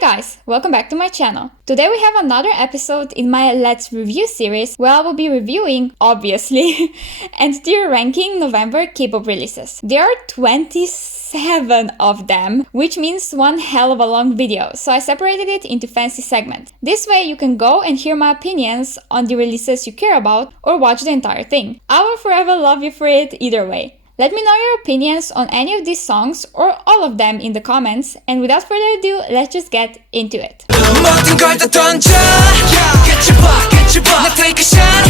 guys, welcome back to my channel. Today we have another episode in my Let's Review series where I will be reviewing, obviously, and tier ranking November K-pop releases. There are 27 of them, which means one hell of a long video, so I separated it into fancy segments. This way you can go and hear my opinions on the releases you care about or watch the entire thing. I will forever love you for it either way. Let me know your opinions on any of these songs or all of them in the comments, and without further ado, let's just get into it.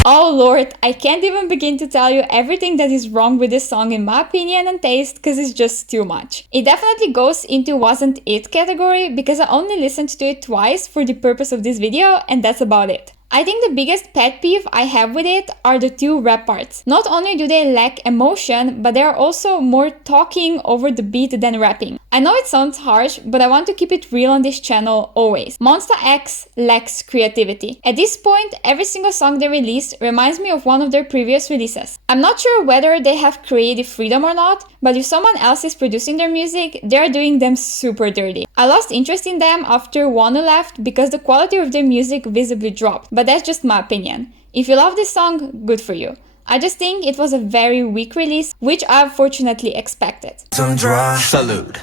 Oh lord, I can't even begin to tell you everything that is wrong with this song in my opinion and taste, because it's just too much. It definitely goes into wasn't it category because I only listened to it twice for the purpose of this video, and that's about it. I think the biggest pet peeve I have with it are the two rap parts. Not only do they lack emotion, but they are also more talking over the beat than rapping. I know it sounds harsh, but I want to keep it real on this channel always. Monsta X lacks creativity. At this point, every single song they release reminds me of one of their previous releases. I'm not sure whether they have creative freedom or not, but if someone else is producing their music, they are doing them super dirty. I lost interest in them after Wonu left because the quality of their music visibly dropped. But that's just my opinion. If you love this song, good for you. I just think it was a very weak release, which I fortunately expected. Salute.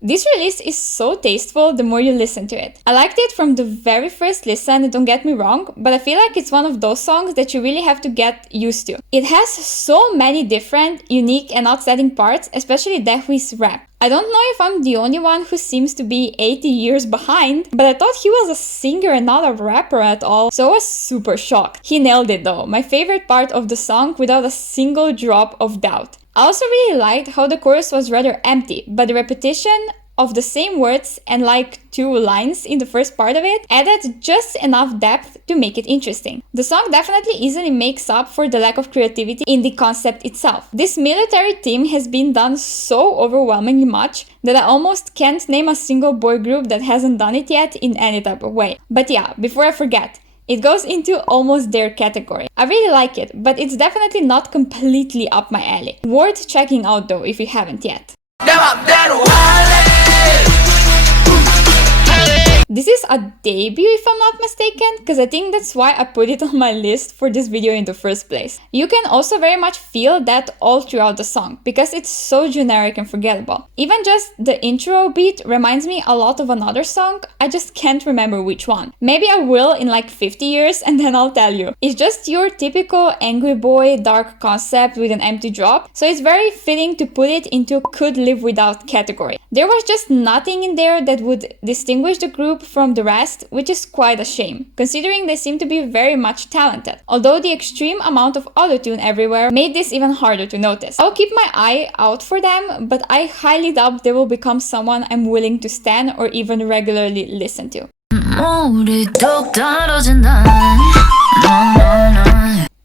This release is so tasteful the more you listen to it. I liked it from the very first listen, don't get me wrong, but I feel like it's one of those songs that you really have to get used to. It has so many different, unique and outstanding parts, especially Daehwi's rap. I don't know if I'm the only one who seems to be 80 years behind, but I thought he was a singer and not a rapper at all, so I was super shocked. He nailed it though, my favorite part of the song without a single drop of doubt. I also really liked how the chorus was rather empty, but the repetition of the same words and like two lines in the first part of it added just enough depth to make it interesting. The song definitely easily makes up for the lack of creativity in the concept itself. This military theme has been done so overwhelmingly much that I almost can't name a single boy group that hasn't done it yet in any type of way. But yeah, before I forget, it goes into almost their category. I really like it, but it's definitely not completely up my alley. Worth checking out though if you haven't yet. This is a debut if I'm not mistaken, because I think that's why I put it on my list for this video in the first place. You can also very much feel that all throughout the song, because it's so generic and forgettable. Even just the intro beat reminds me a lot of another song, I just can't remember which one. Maybe I will in like 50 years and then I'll tell you. It's just your typical angry boy dark concept with an empty drop, so it's very fitting to put it into could live without category. There was just nothing in there that would distinguish the group from the rest, which is quite a shame, considering they seem to be very much talented. Although the extreme amount of autotune everywhere made this even harder to notice. I'll keep my eye out for them, but I highly doubt they will become someone I'm willing to stan or even regularly listen to.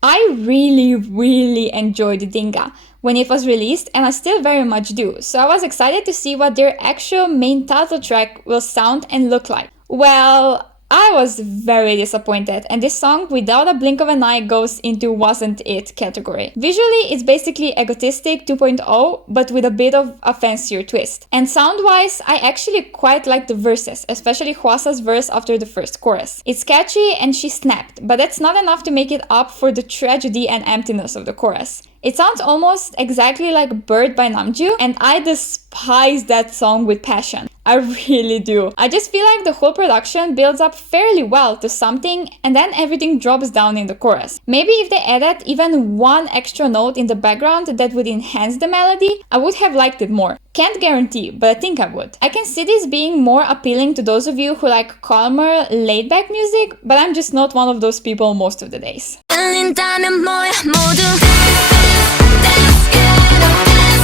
I really enjoyed Dinga when it was released, and I still very much do, so I was excited to see what their actual main title track will sound and look like. Well, I was very disappointed, and this song without a blink of an eye goes into wasn't it category. Visually, it's basically Egotistic 2.0, but with a bit of a fancier twist. And sound-wise, I actually quite like the verses, especially Hwasa's verse after the first chorus. It's catchy and she snapped, but that's not enough to make it up for the tragedy and emptiness of the chorus. It sounds almost exactly like Bird by Namjoon, and I despise that song with passion. I really do. I just feel like the whole production builds up fairly well to something and then everything drops down in the chorus. Maybe if they added even one extra note in the background that would enhance the melody, I would have liked it more. Can't guarantee, but I think I would. I can see this being more appealing to those of you who like calmer, laid-back music, but I'm just not one of those people most of the days.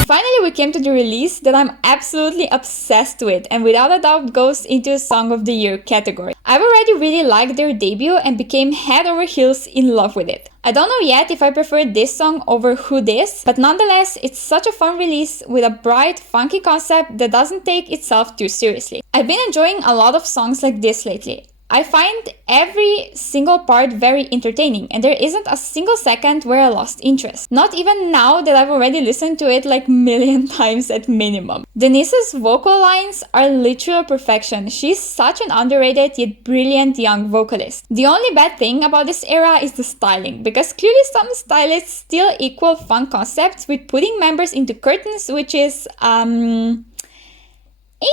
Finally, we came to the release that I'm absolutely obsessed with and without a doubt goes into a Song of the Year category. I've already really liked their debut and became head over heels in love with it. I don't know yet if I prefer this song over Who Dis, but nonetheless, it's such a fun release with a bright, funky concept that doesn't take itself too seriously. I've been enjoying a lot of songs like this lately. I find every single part very entertaining, and there isn't a single second where I lost interest. Not even now that I've already listened to it like a million times at minimum. Denise's vocal lines are literal perfection. She's such an underrated yet brilliant young vocalist. The only bad thing about this era is the styling, because clearly some stylists still equal fun concepts with putting members into curtains, which is,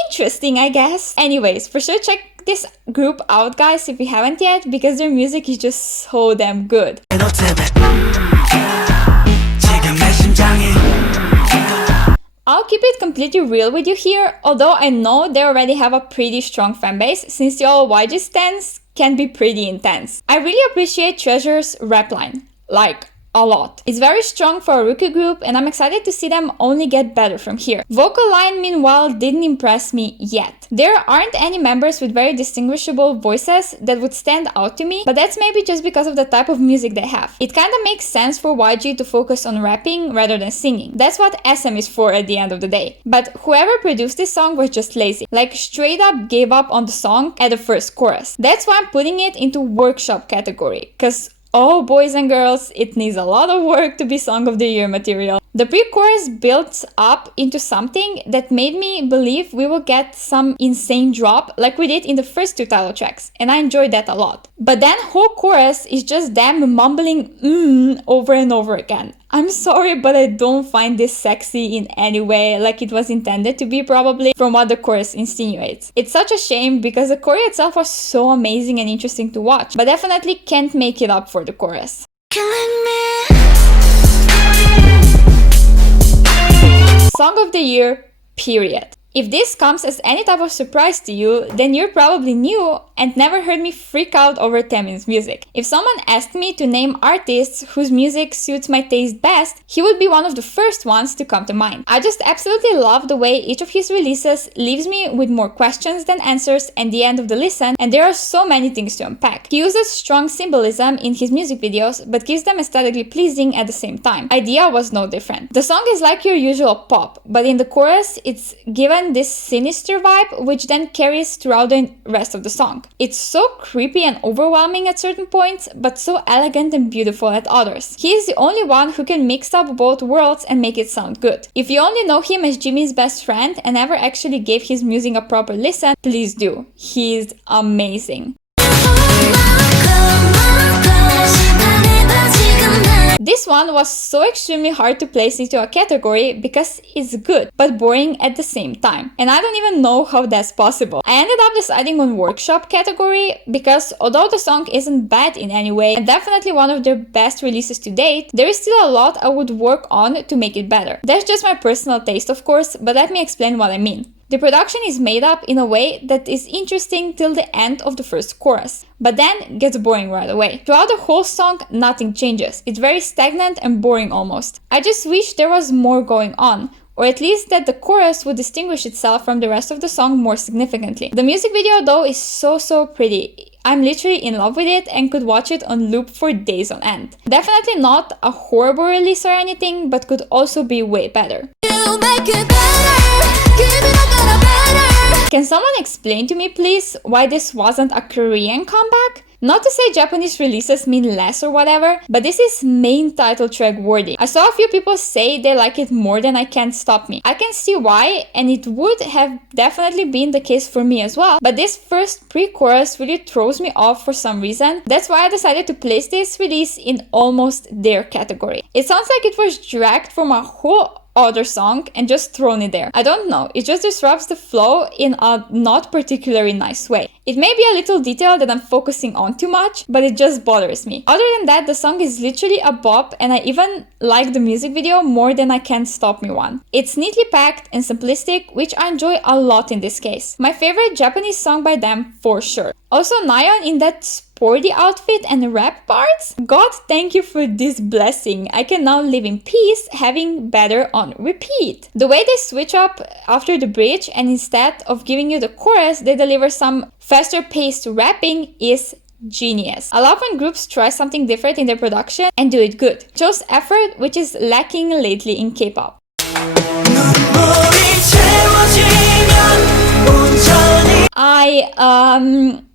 interesting, I guess. Anyways, for sure check this group out, guys, if you haven't yet, because their music is just so damn good. I'll keep it completely real with you here, although I know they already have a pretty strong fanbase, since the all YG stans can be pretty intense. I really appreciate Treasure's rap line, like, a lot. It's very strong for a rookie group, and I'm excited to see them only get better from here. Vocal line, meanwhile, didn't impress me yet. There aren't any members with very distinguishable voices that would stand out to me, but that's maybe just because of the type of music they have. It kinda makes sense for YG to focus on rapping rather than singing. That's what SM is for at the end of the day. But whoever produced this song was just lazy. Like, straight up gave up on the song at the first chorus. That's why I'm putting it into workshop category, cause oh, boys and girls, it needs a lot of work to be Song of the Year material. The pre-chorus built up into something that made me believe we will get some insane drop like we did in the first two title tracks, and I enjoyed that a lot. But then whole chorus is just them mumbling over and over again. I'm sorry, but I don't find this sexy in any way, like it was intended to be, probably, from what the chorus insinuates. It's such a shame because the choreo itself was so amazing and interesting to watch, but definitely can't make it up for the chorus. Song of the Year, period. If this comes as any type of surprise to you, then you're probably new and never heard me freak out over Taemin's music. If someone asked me to name artists whose music suits my taste best, he would be one of the first ones to come to mind. I just absolutely love the way each of his releases leaves me with more questions than answers at the end of the listen, and there are so many things to unpack. He uses strong symbolism in his music videos, but keeps them aesthetically pleasing at the same time. Idea was no different. The song is like your usual pop, but in the chorus, it's given this sinister vibe, which then carries throughout the rest of the song. It's so creepy and overwhelming at certain points, but so elegant and beautiful at others. He is the only one who can mix up both worlds and make it sound good. If you only know him as Jimmy's best friend and never actually gave his music a proper listen, please do. He's amazing. This one was so extremely hard to place into a category because it's good, but boring at the same time. And I don't even know how that's possible. I ended up deciding on workshop category because although the song isn't bad in any way, and definitely one of their best releases to date, there is still a lot I would work on to make it better. That's just my personal taste, of course, but let me explain what I mean. The production is made up in a way that is interesting till the end of the first chorus, but then gets boring right away. Throughout the whole song, nothing changes. It's very stagnant and boring almost. I just wish there was more going on, or at least that the chorus would distinguish itself from the rest of the song more significantly. The music video though is so pretty. I'm literally in love with it and could watch it on loop for days on end. Definitely not a horrible release or anything, but could also be way better. You make it better. Can someone explain to me, please, why this wasn't a Korean comeback? Not to say Japanese releases mean less or whatever, but this is main title track worthy. I saw a few people say they like it more than I Can't Stop Me. I can see why, and it would have definitely been the case for me as well, but this first pre-chorus really throws me off for some reason. That's why I decided to place this release in almost their category. It sounds like it was dragged from a whole other song and just thrown it there. I don't know, it just disrupts the flow in a not particularly nice way. It may be a little detail that I'm focusing on too much, but it just bothers me. Other than that, the song is literally a bop, and I even like the music video more than I Can't Stop Me one. It's neatly packed and simplistic, which I enjoy a lot in this case. My favorite Japanese song by them for sure. Also, Nayeon in that sporty outfit and rap parts? God, thank you for this blessing. I can now live in peace, having better on repeat. The way they switch up after the bridge, and instead of giving you the chorus, they deliver some faster paced rapping is genius. I love when groups try something different in their production and do it good. It shows effort, which is lacking lately in K-pop. I'm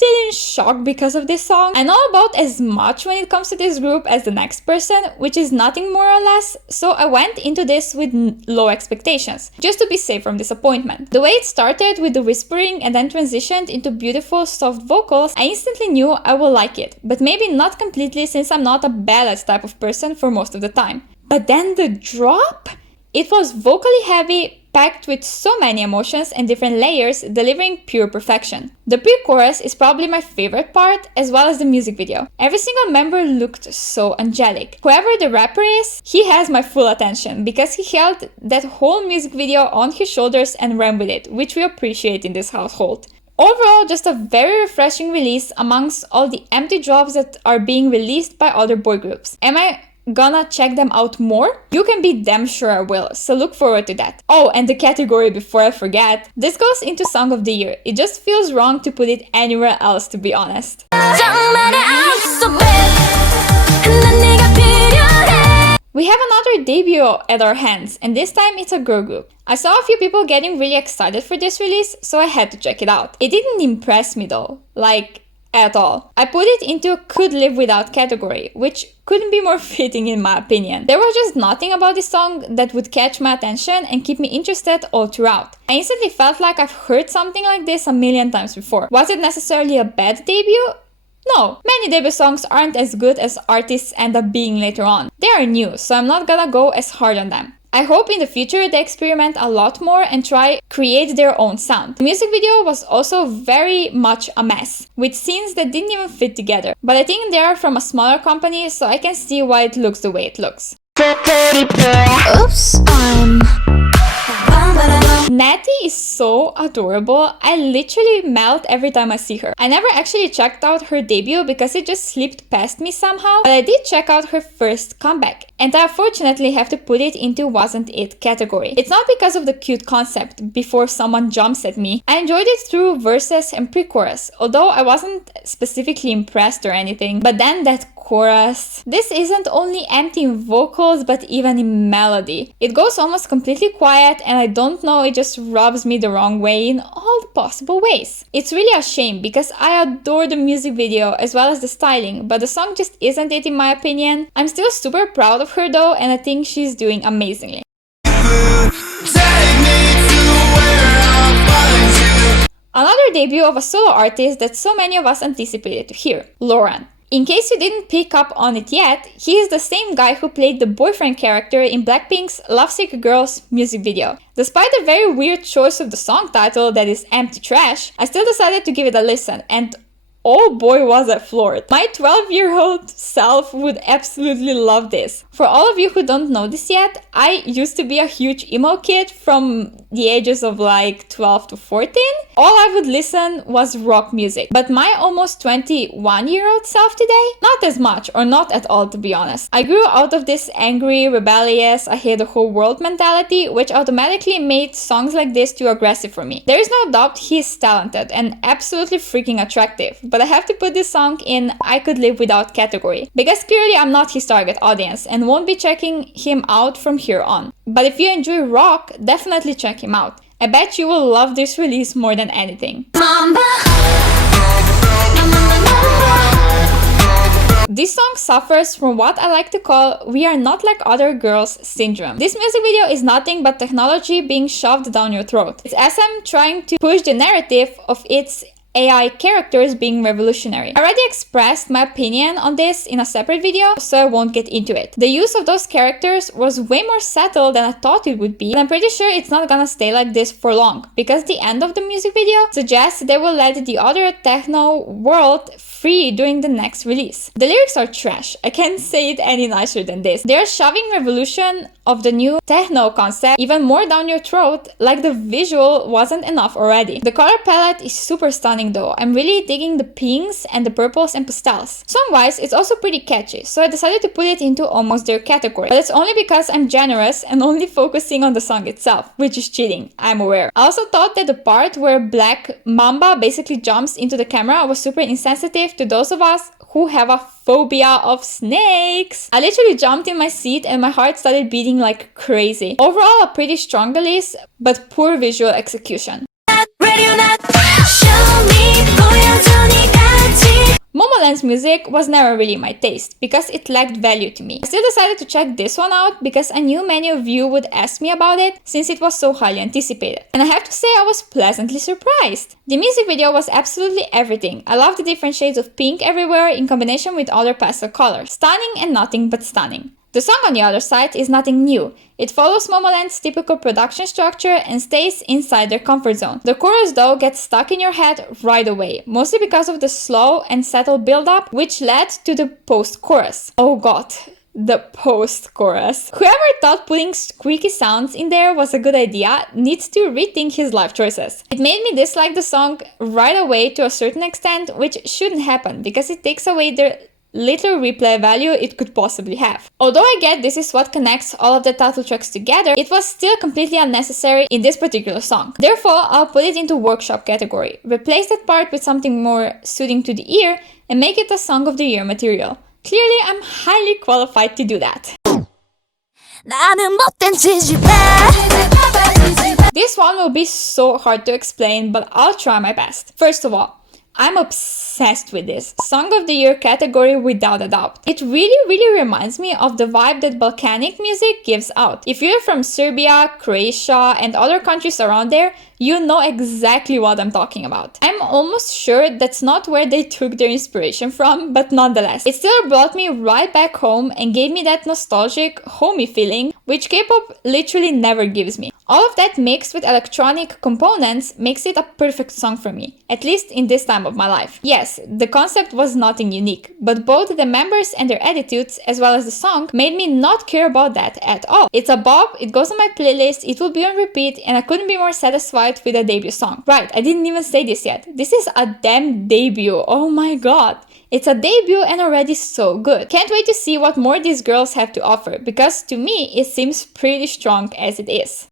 still in shock because of this song. I know about as much when it comes to this group as the next person, which is nothing more or less, so I went into this with low expectations, just to be safe from disappointment. The way it started with the whispering and then transitioned into beautiful soft vocals, I instantly knew I will like it, but maybe not completely since I'm not a ballads type of person for most of the time. But then the drop? It was vocally heavy, packed with so many emotions and different layers, delivering pure perfection. The pre-chorus is probably my favorite part, as well as the music video. Every single member looked so angelic. Whoever the rapper is, he has my full attention, because he held that whole music video on his shoulders and ran with it, which we appreciate in this household. Overall, just a very refreshing release amongst all the empty drops that are being released by other boy groups. Am I gonna check them out more? You can be damn sure I will, so look forward to that. Oh, and the category before I forget, this goes into Song of the Year. It just feels wrong to put it anywhere else, to be honest. We have another debut at our hands, and this time it's a girl group. I saw a few people getting really excited for this release, so I had to check it out. It didn't impress me though, like at all. I put it into could live without category, which couldn't be more fitting in my opinion. There was just nothing about this song that would catch my attention and keep me interested all throughout. I instantly felt like I've heard something like this a million times before. Was it necessarily a bad debut? No, many debut songs aren't as good as artists end up being later on. They are new, so I'm not gonna go as hard on them. I hope in the future they experiment a lot more and try create their own sound. The music video was also very much a mess, with scenes that didn't even fit together. But I think they are from a smaller company, so I can see why it looks the way it looks. Oops, Natty is so adorable. I literally melt every time I see her. I never actually checked out her debut because it just slipped past me somehow, but I did check out her first comeback, and I unfortunately have to put it into wasn't it category. It's not because of the cute concept before someone jumps at me. I enjoyed it through verses and pre-chorus, although I wasn't specifically impressed or anything. But then that chorus. This isn't only empty in vocals, but even in melody. It goes almost completely quiet, and I don't know, it just rubs me the wrong way in all possible ways. It's really a shame because I adore the music video as well as the styling, but the song just isn't it in my opinion. I'm still super proud of her though, and I think she's doing amazingly. Another debut of a solo artist that so many of us anticipated to hear, Loren. In case you didn't pick up on it yet, he is the same guy who played the boyfriend character in Blackpink's Lovesick Girls music video. Despite the very weird choice of the song title that is empty trash, I still decided to give it a listen, and oh boy was I floored. My 12-year-old self would absolutely love this. For all of you who don't know this yet, I used to be a huge emo kid from the ages of like 12 to 14. All I would listen was rock music. But my almost 21-year-old self today, not as much or not at all to be honest. I grew out of this angry, rebellious, I hate the whole world mentality, which automatically made songs like this too aggressive for me. There is no doubt he is talented and absolutely freaking attractive, but I have to put this song in I could live without category, because clearly I'm not his target audience and won't be checking him out from here on. But if you enjoy rock, definitely check him out. I bet you will love this release more than anything. MAMBA. This song suffers from what I like to call "we are not like other girls" syndrome. This music video is nothing but technology being shoved down your throat. It's SM trying to push the narrative of its AI characters being revolutionary. I already expressed my opinion on this in a separate video, so I won't get into it. The use of those characters was way more subtle than I thought it would be, and I'm pretty sure it's not gonna stay like this for long, because the end of the music video suggests they will let the other techno world free during the next release. The lyrics are trash. I can't say it any nicer than this. They're shoving revolution of the new techno concept even more down your throat, like the visual wasn't enough already. The color palette is super stunning though. I'm really digging the pinks and the purples and pastels. Song-wise, it's also pretty catchy, so I decided to put it into almost their category. But it's only because I'm generous and only focusing on the song itself, which is cheating, I'm aware. I also thought that the part where Black Mamba basically jumps into the camera was super insensitive to those of us who have a phobia of snakes. I literally jumped in my seat and my heart started beating like crazy. Overall, a pretty strong release, but poor visual execution. Show me Momoland's music was never really my taste, because it lacked value to me. I still decided to check this one out because I knew many of you would ask me about it since it was so highly anticipated. And I have to say I was pleasantly surprised. The music video was absolutely everything. I loved the different shades of pink everywhere in combination with other pastel colors. Stunning and nothing but stunning. The song on the other side is nothing new. It follows Momoland's typical production structure and stays inside their comfort zone. The chorus though gets stuck in your head right away, mostly because of the slow and subtle build-up, which led to the post-chorus. Oh god, the post-chorus. Whoever thought putting squeaky sounds in there was a good idea needs to rethink his life choices. It made me dislike the song right away to a certain extent, which shouldn't happen because it takes away the little replay value it could possibly have. Although I get this is what connects all of the title tracks together, it was still completely unnecessary in this particular song. Therefore, I'll put it into workshop category. Replace that part with something more soothing to the ear and make it a song of the year material. Clearly, I'm highly qualified to do that. This one will be so hard to explain, but I'll try my best. First of all, I'm obsessed with this Song of the Year category without a doubt. It really reminds me of the vibe that Balkanic music gives out. If you're from Serbia, Croatia, and other countries around there, you know exactly what I'm talking about. I'm almost sure that's not where they took their inspiration from, but nonetheless, it still brought me right back home and gave me that nostalgic, homey feeling, which K-pop literally never gives me. All of that mixed with electronic components makes it a perfect song for me, at least in this time of my life. Yes, the concept was nothing unique, but both the members and their attitudes, as well as the song, made me not care about that at all. It's a bop, it goes on my playlist, it will be on repeat, and I couldn't be more satisfied with a debut song. Right, I didn't even say this yet. This is a damn debut, oh my god. It's a debut and already so good. Can't wait to see what more these girls have to offer, because to me it seems pretty strong as it is.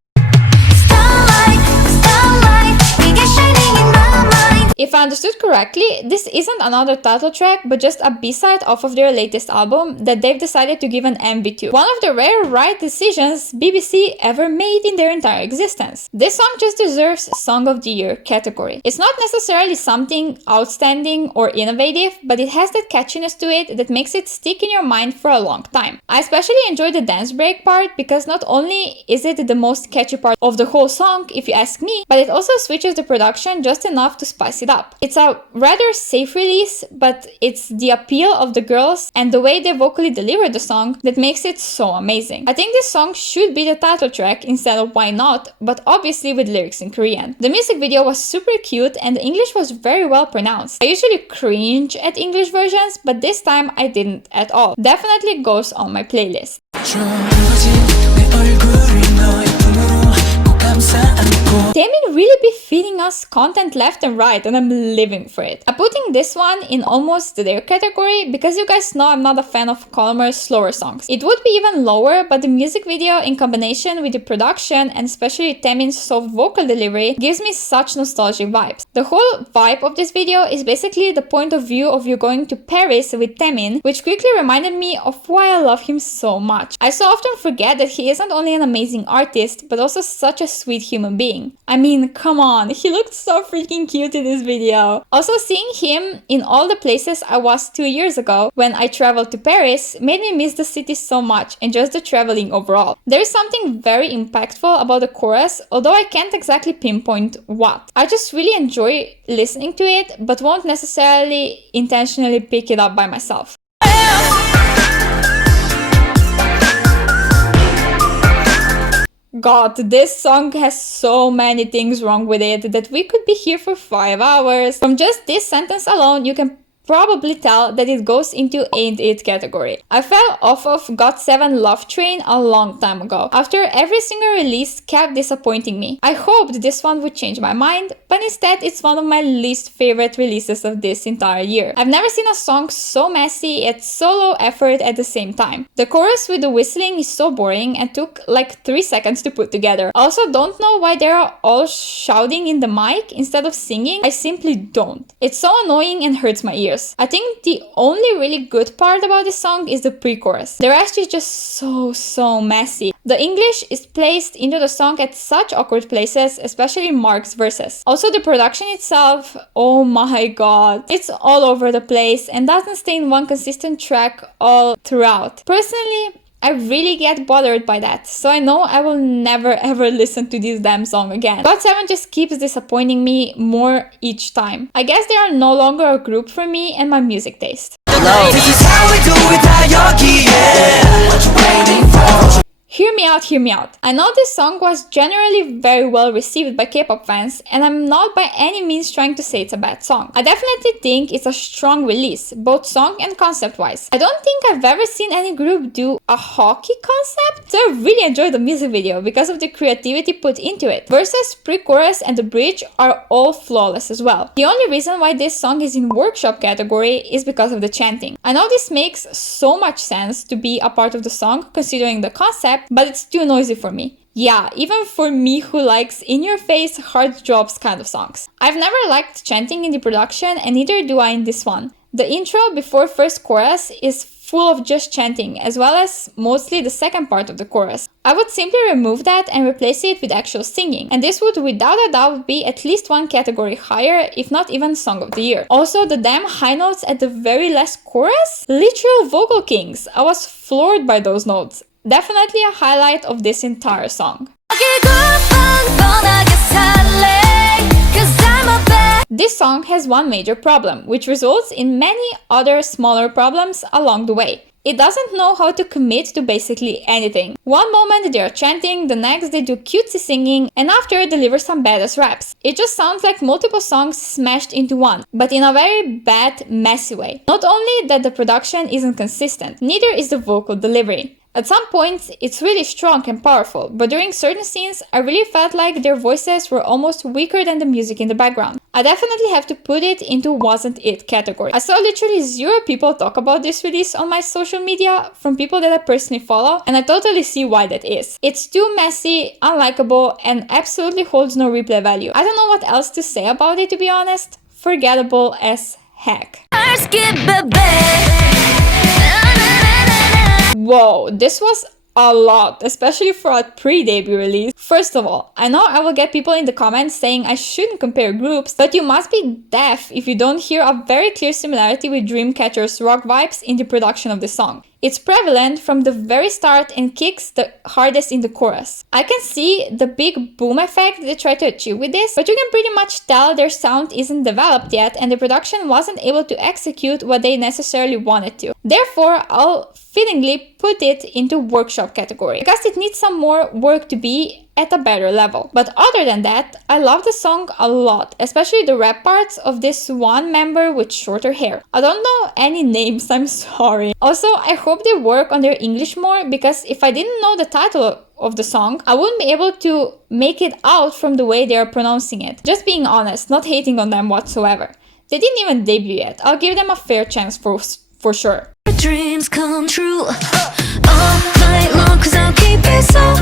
If I understood correctly, this isn't another title track, but just a B-side off of their latest album that they've decided to give an MV to. One of the rare right decisions BBC ever made in their entire existence. This song just deserves Song of the Year category. It's not necessarily something outstanding or innovative, but it has that catchiness to it that makes it stick in your mind for a long time. I especially enjoy the dance break part because not only is it the most catchy part of the whole song, if you ask me, but it also switches the production just enough to spice it up. It's a rather safe release, but it's the appeal of the girls and the way they vocally deliver the song that makes it so amazing. I think this song should be the title track instead of Why Not, but obviously with lyrics in Korean. The music video was super cute and the English was very well pronounced. I usually cringe at English versions, but this time I didn't at all. Definitely goes on my playlist. Taemin really be feeding us content left and right, and I'm living for it. I'm putting this one in almost their category because you guys know I'm not a fan of calmer, slower songs. It would be even lower, but the music video in combination with the production and especially Taemin's soft vocal delivery gives me such nostalgic vibes. The whole vibe of this video is basically the point of view of you going to Paris with Taemin, which quickly reminded me of why I love him so much. I so often forget that he isn't only an amazing artist, but also such a sweet human being. I mean, come on, he looked so freaking cute in this video. Also, seeing him in all the places I was 2 years ago when I traveled to Paris made me miss the city so much and just the traveling overall. There is something very impactful about the chorus, although I can't exactly pinpoint what. I just really enjoy listening to it, but won't necessarily intentionally pick it up by myself. God, this song has so many things wrong with it that we could be here for 5 hours. From just this sentence alone, you can probably tell that it goes into Ain't It category. I fell off of Got7 Love Train a long time ago, after every single release kept disappointing me. I hoped this one would change my mind, but instead it's one of my least favorite releases of this entire year. I've never seen a song so messy yet so low effort at the same time. The chorus with the whistling is so boring and took like 3 seconds to put together. I also don't know why they're all shouting in the mic instead of singing. I simply don't. It's so annoying and hurts my ears. gorgeous. I think the only really good part about this song is the pre-chorus. The rest is just so messy. The English is placed into the song at such awkward places, especially Mark's verses. Also, the production itself, oh my god, it's all over the place and doesn't stay in one consistent track all throughout. Personally, I really get bothered by that, so I know I will never ever listen to this damn song again. Got7 just keeps disappointing me more each time. I guess they are no longer a group for me and my music taste. This is how we do it, karaoke, yeah. What you waiting for? Hear me out, hear me out. I know this song was generally very well received by K-pop fans, and I'm not by any means trying to say it's a bad song. I definitely think it's a strong release, both song and concept-wise. I don't think I've ever seen any group do a hockey concept, so I really enjoyed the music video because of the creativity put into it. Verses, pre-chorus, and the bridge are all flawless as well. The only reason why this song is in workshop category is because of the chanting. I know this makes so much sense to be a part of the song considering the concept, but it's too noisy for me. Yeah, even for me who likes in-your-face, hard drops kind of songs. I've never liked chanting in the production, and neither do I in this one. The intro before first chorus is full of just chanting, as well as mostly the second part of the chorus. I would simply remove that and replace it with actual singing, and this would without a doubt be at least one category higher, if not even Song of the Year. Also, the damn high notes at the very last chorus? Literal vocal kings! I was floored by those notes. Definitely a highlight of this entire song. This song has one major problem, which results in many other smaller problems along the way. It doesn't know how to commit to basically anything. One moment they are chanting, the next they do cutesy singing, and after deliver some badass raps. It just sounds like multiple songs smashed into one, but in a very bad, messy way. Not only that the production isn't consistent, neither is the vocal delivery. At some points, it's really strong and powerful, but during certain scenes, I really felt like their voices were almost weaker than the music in the background. I definitely have to put it into wasn't it category. I saw literally 0 people talk about this release on my social media from people that I personally follow, and I totally see why that is. It's too messy, unlikable, and absolutely holds no replay value. I don't know what else to say about it, to be honest. Forgettable as heck. Whoa, this was a lot, especially for a pre-debut release. First of all, I know I will get people in the comments saying I shouldn't compare groups, but you must be deaf if you don't hear a very clear similarity with Dreamcatcher's rock vibes in the production of the song. It's prevalent from the very start and kicks the hardest in the chorus. I can see the big boom effect they try to achieve with this, but you can pretty much tell their sound isn't developed yet and the production wasn't able to execute what they necessarily wanted to. Therefore, I'll fittingly put it into workshop category, because it needs some more work to be at a better level. But other than that, I love the song a lot, especially the rap parts of this one member with shorter hair. I don't know any names, I'm sorry. Also, I hope they work on their English more, because if I didn't know the title of the song, I wouldn't be able to make it out from the way they are pronouncing it. Just being honest, not hating on them whatsoever. They didn't even debut yet. I'll give them a fair chance for sure. Dreams come true all night long, 'cause I'll keep it so.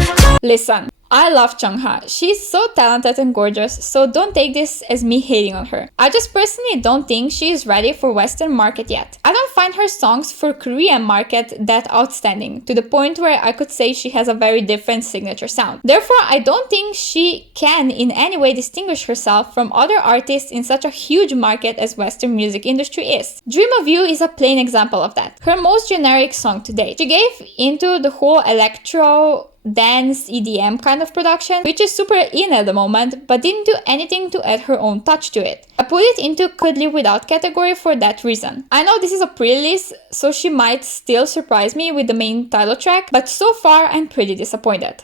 Listen, I love Chungha. She's so talented and gorgeous, so don't take this as me hating on her. I just personally don't think she is ready for Western market yet. I don't find her songs for Korean market that outstanding, to the point where I could say she has a very different signature sound. Therefore, I don't think she can in any way distinguish herself from other artists in such a huge market as Western music industry is. Dream of You is a plain example of that. Her most generic song to date. She gave into the whole electro dance EDM kind of production, which is super in at the moment, but didn't do anything to add her own touch to it. I put it into could live without category for that reason. I know this is a pre-release, so she might still surprise me with the main title track, but so far I'm pretty disappointed.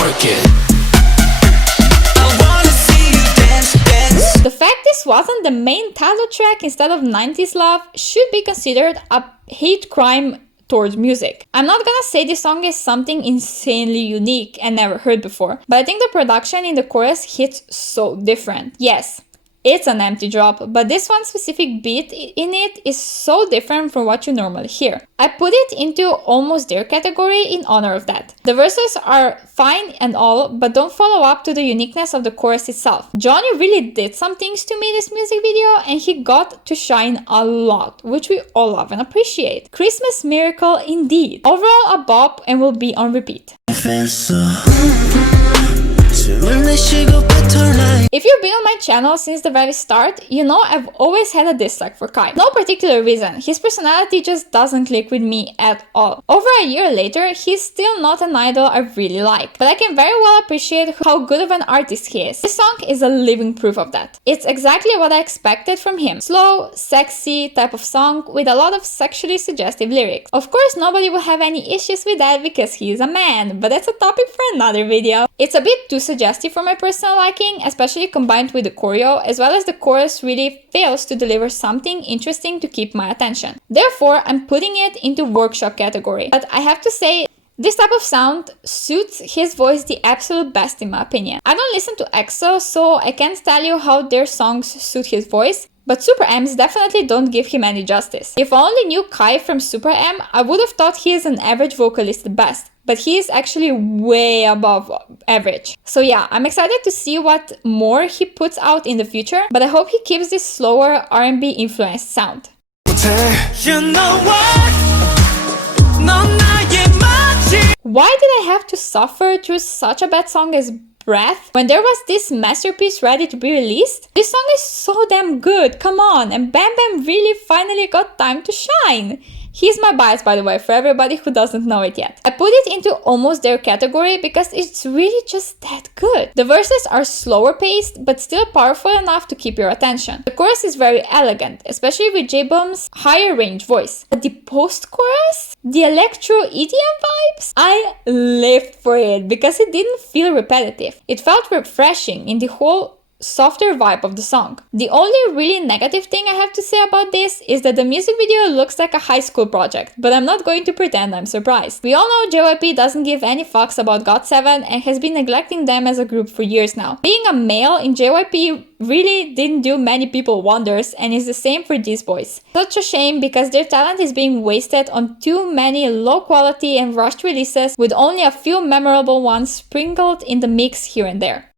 Work it. I wanna see you dance, dance. The fact this wasn't the main title track instead of 90s Love should be considered a hate crime towards music. I'm not gonna say this song is something insanely unique and never heard before, but I think the production in the chorus hits so different. Yes, It's an empty drop, but this one specific beat in it is so different from what you normally hear. I put it into almost there category in honor of that. The verses are fine and all, but don't follow up to the uniqueness of the chorus itself. Johnny really did some things to me this music video, and he got to shine a lot, which we all love and appreciate. Christmas miracle indeed. Overall a bop and will be on repeat. If you've been on my channel since the very start, you know I've always had a dislike for Kai. No particular reason, his personality just doesn't click with me at all. Over a year later, he's still not an idol I really like, but I can very well appreciate how good of an artist he is. This song is a living proof of that. It's exactly what I expected from him. Slow, sexy type of song with a lot of sexually suggestive lyrics. Of course, nobody will have any issues with that because he is a man, but that's a topic for another video. It's a bit too suggestive for my personal liking, especially combined with the choreo, as well as the chorus really fails to deliver something interesting to keep my attention. Therefore, I'm putting it into workshop category. But I have to say, this type of sound suits his voice the absolute best in my opinion. I don't listen to EXO, so I can't tell you how their songs suit his voice, but Super M's definitely don't give him any justice. If I only knew Kai from Super M, I would have thought he is an average vocalist at best, but he is actually way above average. So yeah, I'm excited to see what more he puts out in the future, but I hope he keeps this slower R&B influenced sound. Why did I have to suffer through such a bad song as Breath when there was this masterpiece ready to be released? This song is so damn good, come on, and Bam Bam really finally got time to shine. He's my bias, by the way, for everybody who doesn't know it yet. I put it into almost there category because it's really just that good. The verses are slower paced, but still powerful enough to keep your attention. The chorus is very elegant, especially with J-Bomb's higher range voice. But the post-chorus? The electro EDM vibes? I lived for it because it didn't feel repetitive. It felt refreshing in the whole softer vibe of the song. The only really negative thing I have to say about this is that the music video looks like a high school project, but I'm not going to pretend I'm surprised. We all know JYP doesn't give any fucks about Got7 and has been neglecting them as a group for years now. Being a male in JYP really didn't do many people wonders, and is the same for these boys. Such a shame because their talent is being wasted on too many low quality and rushed releases with only a few memorable ones sprinkled in the mix here and there.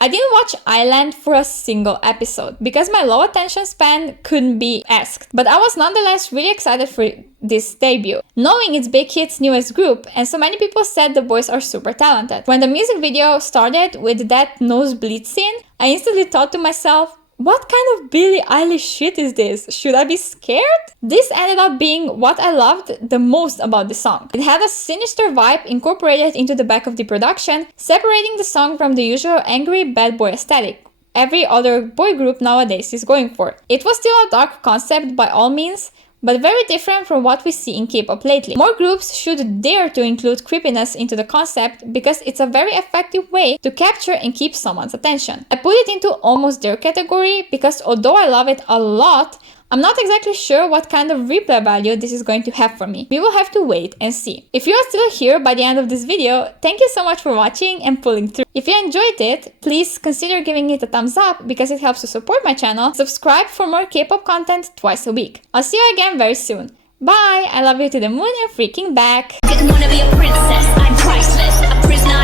I didn't watch Island for a single episode because my low attention span couldn't be asked, but I was nonetheless really excited for this debut, knowing it's Big Hit's newest group, and so many people said the boys are super talented. When the music video started with that nosebleed scene, I instantly thought to myself, what kind of Billie Eilish shit is this? Should I be scared? This ended up being what I loved the most about the song. It had a sinister vibe incorporated into the back of the production, separating the song from the usual angry bad boy aesthetic every other boy group nowadays is going for. It was still a dark concept by all means, but very different from what we see in K-pop lately. More groups should dare to include creepiness into the concept because it's a very effective way to capture and keep someone's attention. I put it into almost there category because although I love it a lot, I'm not exactly sure what kind of replay value this is going to have for me. We will have to wait and see. If you are still here by the end of this video, thank you so much for watching and pulling through. If you enjoyed it, please consider giving it a thumbs up because it helps to support my channel. Subscribe for more K-pop content twice a week. I'll see you again very soon. Bye! I love you to the moon and freaking back! Didn't wanna be a princess, I'm priceless, a prisoner